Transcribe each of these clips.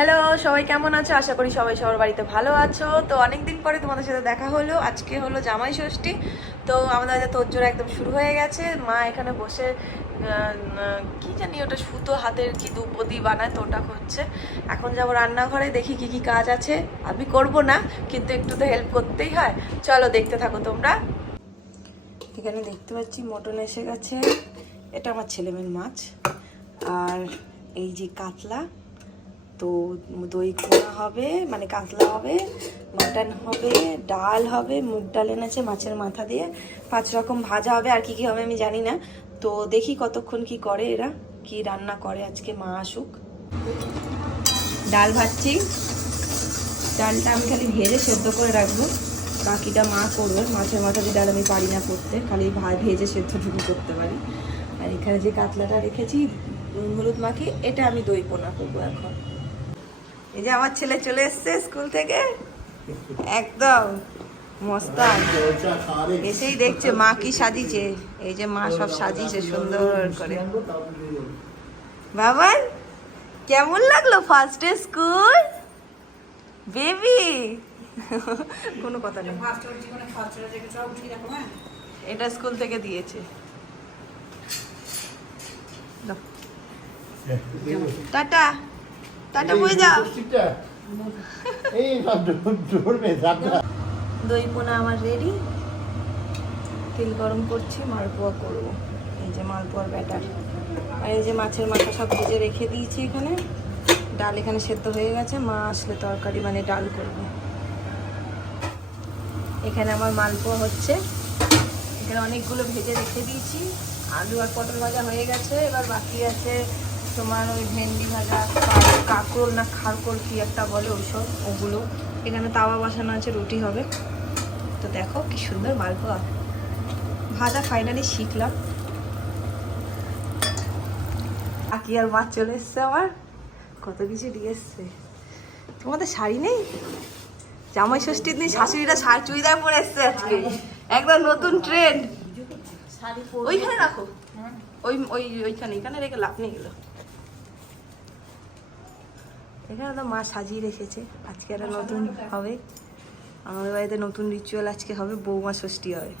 Hello, সবাই কেমন আছো? আশা করি সবাই সবার বাড়িতে ভালো আছো। তো অনেকদিন পরে তোমাদের সাথে দেখা হলো। আজকে হলো জামাই ষষ্ঠী। তো আমাদের তোড়জোড় একদম শুরু হয়ে গেছে। মা এখানে বসে কি জানি ওটা সুতো হাতের কি দুপদি বানায়, তো ওটা করছে। এখন যাবো রান্নাঘরে, দেখি কি কি কাজ আছে। আমি করব না, কিন্তু একটু তো হেল্প করতেই হয়। চলো দেখতে থাকো তোমরা। এখানে দেখতে পাচ্ছি মটন এসে গেছে। এটা আমার ছেলেমেয়ের মাছ। আর এই যে কাতলা, তো দই কোনা হবে, মানে কাতলা হবে, মাটন হবে, ডাল হবে, মুগ ডাল এনেছে মাছের মাথা দিয়ে, 5 রকম ভাজা হবে। আর কি কি হবে আমি জানি না। তো দেখি কতক্ষণ কি করে এরা, কি রান্না করে আজকে। মা আসুক। ডাল ভাজছি। ডালটা আমি খালি ভেজে সেদ্ধ করে রাখবো, বাকিটা মা করবে। মাছের মাথা দিয়ে ডাল আমি পারি না করতে, খালি ভেজে সেদ্ধটুকু করতে পারি। আর এখানে যে কাতলাটা রেখেছি নুন হলুদ মাখি, এটা আমি দই কোনা করবো এখন। এই যে আমার ছেলে চলে এসছে স্কুল থেকে, একদম মস্তান। এসেই দেখছে মা কি সাজিয়েছে। এই যে মা সব সাজিয়েছে সুন্দর করে। বাবান, কেমন লাগলো ফার্স্ট ডে স্কুল বেবি? কোনো কথা নেই, এটা স্কুল থেকে দিয়েছে। টাটা টাটা, বই যাও। দই পোনা আমার রেডি। তেল গরম করছি, মালপোয়া করব। এই যে মালপোয়ার ব্যাটার। আর এই যে মাছের মাথা সব ভেজে রেখে দিয়েছি এখানে। ডাল এখানে সেদ্ধ হয়ে গেছে, মা আসলে তরকারি মানে ডাল করবে। এখানে আমার মালপোয়া হচ্ছে। এখানে অনেকগুলো ভেজে রেখে দিয়েছি। আলু আর পটল ভাজা হয়ে গেছে, এবার বাকি আছে তোমার ওই ভেন্ডি ভাজা, কাঁকরোল না খারকোল কি একটা বলে ওইসব, ওগুলো। এখানে তাওয়া বসানো আছে, রুটি হবে। তো দেখো কি সুন্দর মালপোয়া ভাজা ফাইনালি শিখলাম। আকি আর মা চলে এসছে আমার, কত কিছু দিয়ে এসছে। তোমাদের শাড়ি নেই? জামাই ষষ্ঠীর দিন শাশুড়িরা শাড়ি চুড়িদার পরে এসছে আজকে, একদম নতুন ট্রেন্ড। ওইখানে রাখো, ওইখানে এখানে রেখে লাভ নেই গেলো। এখানে তো মা সাজিয়ে রেখেছে। আজকে একটা নতুন হবে আমাদের বাড়িতে, নতুন রিচুয়াল আজকে হবে, বৌমা ষষ্ঠী হবে।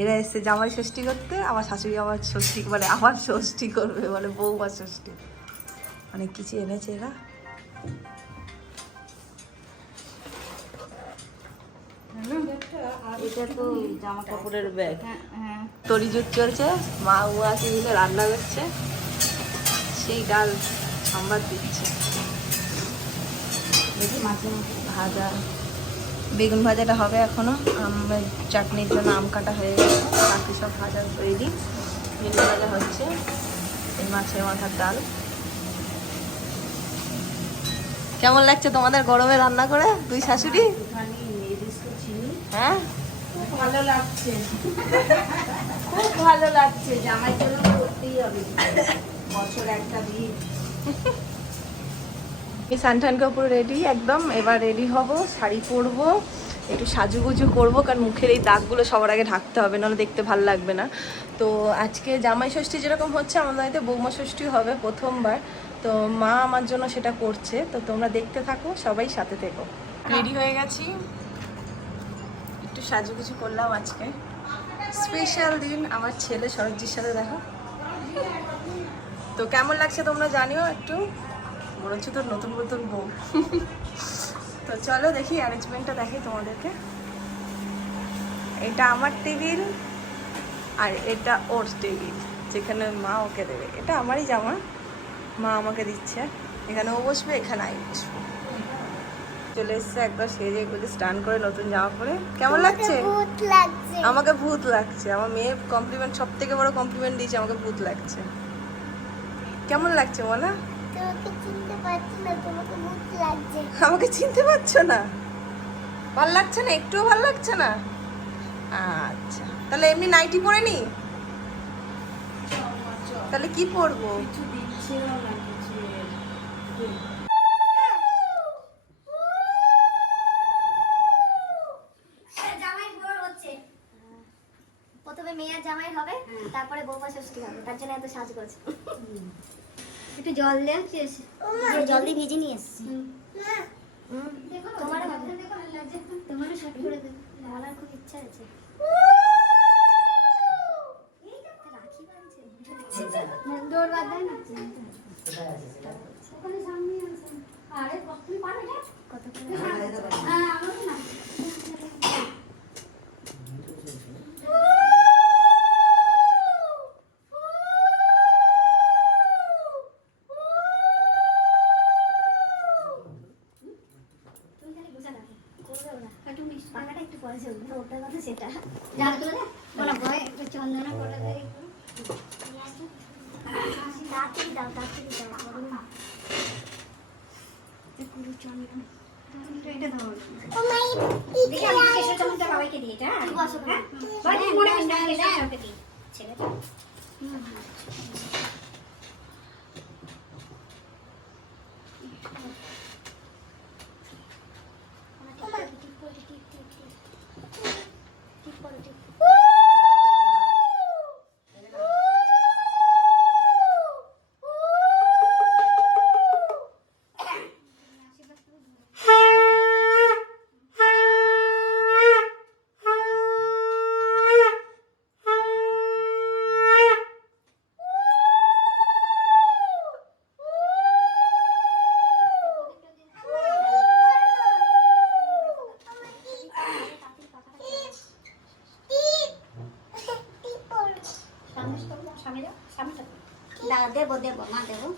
এরা এসছে জামাই ষষ্ঠী করতে, আমার শাশুড়ি আমার ষষ্ঠী বলে, আমার ষষ্ঠী করবে বলে বৌমা ষষ্ঠী। অনেক কিছু এনেছে এরা। এটা তো জামা কাপড়ের ব্যাগ। তরিজুত চলছে, মা ও আসে মিলে রান্না করছে, সেই ডাল সাম্বার দিচ্ছে। ভাজা, বেগুন ভাজাটা হবে এখনো। আমের চাটনির জন্য আম কাটা হয়ে গেছে, বাকি সব ভাজা রেডি। বেগুন ভাজা হচ্ছে, এই মাছের মাথার ডাল। কেমন লাগছে তোমাদের গরমে রান্না করে দুই শাশুড়ি? হ্যাঁ, ভালো লাগছে, খুব ভালো লাগছে। জামাই জন্য করতেই হবে, বছর একটা দিন। সানটান কাপড় রেডি একদম। এবার রেডি হব, শাড়ি পরবো, একটু সাজুগুজু করবো, কারণ মুখের এই দাগগুলো সবার আগে ঢাকতে হবে, নাহলে দেখতে ভালো লাগবে না। তো আজকে জামাই ষষ্ঠী যেরকম হচ্ছে, আমাদের বাড়িতে বৌমা ষষ্ঠী হবে প্রথমবার। তো মা আমার জন্য সেটা করছে, তো তোমরা দেখতে থাকো, সবাই সাথে থেকো। রেডি হয়ে গেছি, একটু সাজুগুজু করলাম আজকে। স্পেশাল দিন, আমার ছেলে শরৎজির সাথে দেখো। তো কেমন লাগছে তোমরা জানিও একটু। মনে হচ্ছে তোর নতুন নতুন বউ। তো চলো দেখি অ্যারেঞ্জমেন্টটা দেখি তোমাদেরকে। এটা আমার টেবিল, আর এটা ওর টেবিল, যেখানে মা ওকে দেবে। এটা আমারই জামা, মা আমাকে দিচ্ছে। এখানে ও বসবে, এখানে আমি বসবো। চলে এসছে একবার সেজে গুজে স্নান করে, নতুন জামা পরে। কেমন লাগছে? আমাকে ভূত লাগছে। আমার মেয়ে কমপ্লিমেন্ট, সব থেকে বড় কমপ্লিমেন্ট দিয়েছে, আমাকে ভূত লাগছে। কেমন লাগছে বলা? আমাকে চিনতে পারছো না? ভাল লাগছে না? একটুও ভাল লাগছে না? আচ্ছা, তাহলে এমনি নাইটি পরে নি, তাহলে কি পরবো? প্রথমে মেয়ের জামাই হবে, তারপরে বৌমা ষষ্ঠী হবে, তার জন্য এত সাজ করছে। একটু জল দেও, জল দিয়ে ভিজে নিয়ে এসছি। তোমারও শর্ট করে দেবো, আমার খুব ইচ্ছা আছে। রাখি বাঁধছে, দৌড় বাঁধ দেয় না। ওখানে সামনে আছে। আরে তুমি পারো না? কত করে? হ্যাঁ, আমারও না। একটু পরে চলবে, ওটার কথা সেটা জানতো না বলা ভয় একটু চন্দনা করে দেয় একটু তাড়াতাড়ি দাও, তাড়াতাড়ি দাও। পুরো চন্দন এটা ধরো। বাবাইকে দিয়ে এটা বসো, ছেলেটা দেবো দেবো মা দেবো।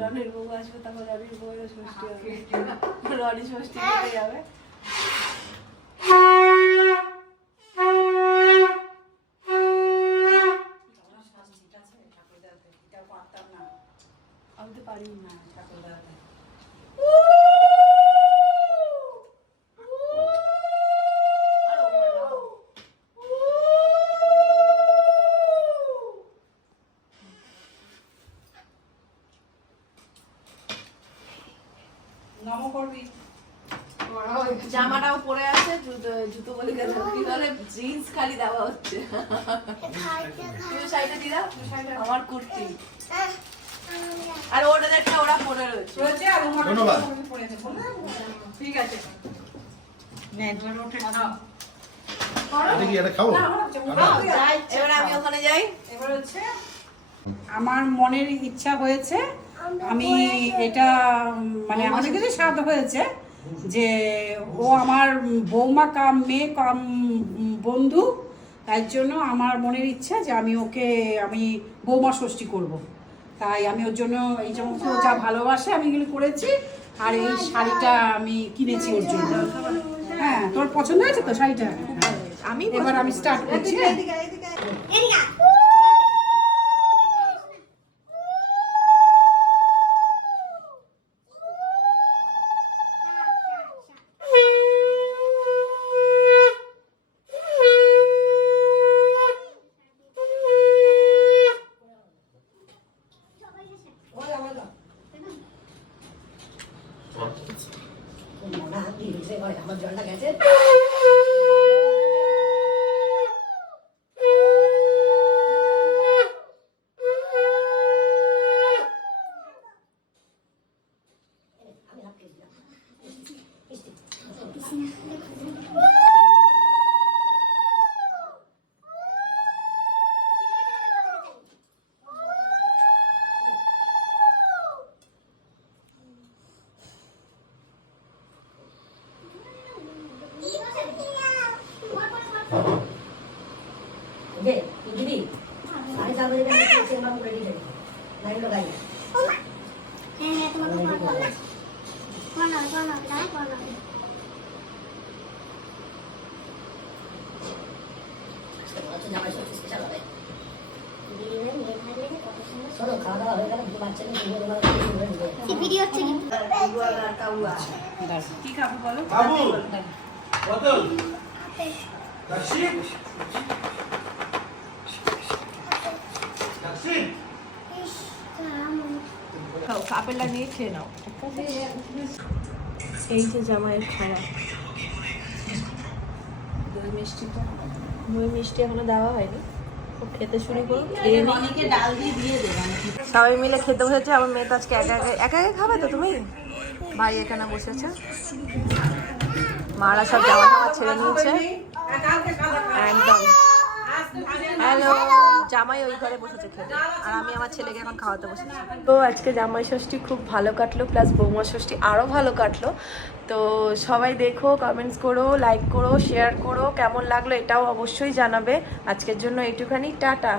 রনির বউ আসবে, তখন রনির বউয়ের ষষ্ঠী হবে, রনি ষষ্ঠী করতে যাবে। আমি তো পারি না। জামাটাও পরে আছে, জুতো বলে গেছে কি বলে, জিন্স খালি দেওয়া হচ্ছে। শাড়িটা দিয়ে দাও, আমার কুর্তি আর ওটা একটা ওরা পরে রয়েছে। ঠিক আছে, এবার আমি ওখানে যাই। এবার হচ্ছে আমার মনের ইচ্ছা হয়েছে, আমি এটা মানে আমাদের কাছে স্বাদ হয়েছে যে ও আমার বৌমা কাম মেয়ে কাম বন্ধু, তাই জন্য আমার মনের ইচ্ছা যে আমি ওকে আমি বৌমা ষষ্ঠী করব। তাই আমি ওর জন্য এই সমস্ত যা ভালোবাসে আমি এগুলো করেছি, আর এই শাড়িটা আমি কিনেছি ওর জন্য। হ্যাঁ, তোর পছন্দ হয়েছে তো শাড়িটা? আমি এবার আমি স্টার্ট করছি। আমার জলটা গেছে। খাওয়া দাওয়া হয়ে গেল, বাচ্চা নিয়ে কি ভিডিও হচ্ছে কিন্তু কি খাবো বলো? বাবু বদল তাকসি তাকসি খাও, আপেলটা নিয়ে খেয়ে নাও। এই যে জামাইয়ের খাওয়া, দই মিষ্টি এখনো দেওয়া হয়নি, ও খেতে শুরু করো, খেয়ে নিই। অনেকে ডাল দিয়ে দিয়ে দেবেন। সবাই মিলে খেতে বসেছে। আমার মেয়ে তো আজকে একা একা খাবে তো। তুমি ভাই এখানে বসেছে, মারা সব জামা টামা ছেড়ে নিয়েছে একদম। হ্যালো, জামাই ওই ঘরে বসেছে খেতে, আর আমি আমার ছেলেকে এখন খাওয়াতে বসেছি। তো আজকে জামাই ষষ্ঠী খুব ভালো কাটলো, প্লাস বৌমা ষষ্ঠী আরও ভালো কাটলো। তো সবাই দেখো, কমেন্টস করো, লাইক করো, শেয়ার করো, কেমন লাগলো এটাও অবশ্যই জানাবে। আজকের জন্য এইটুখানি, টাটা।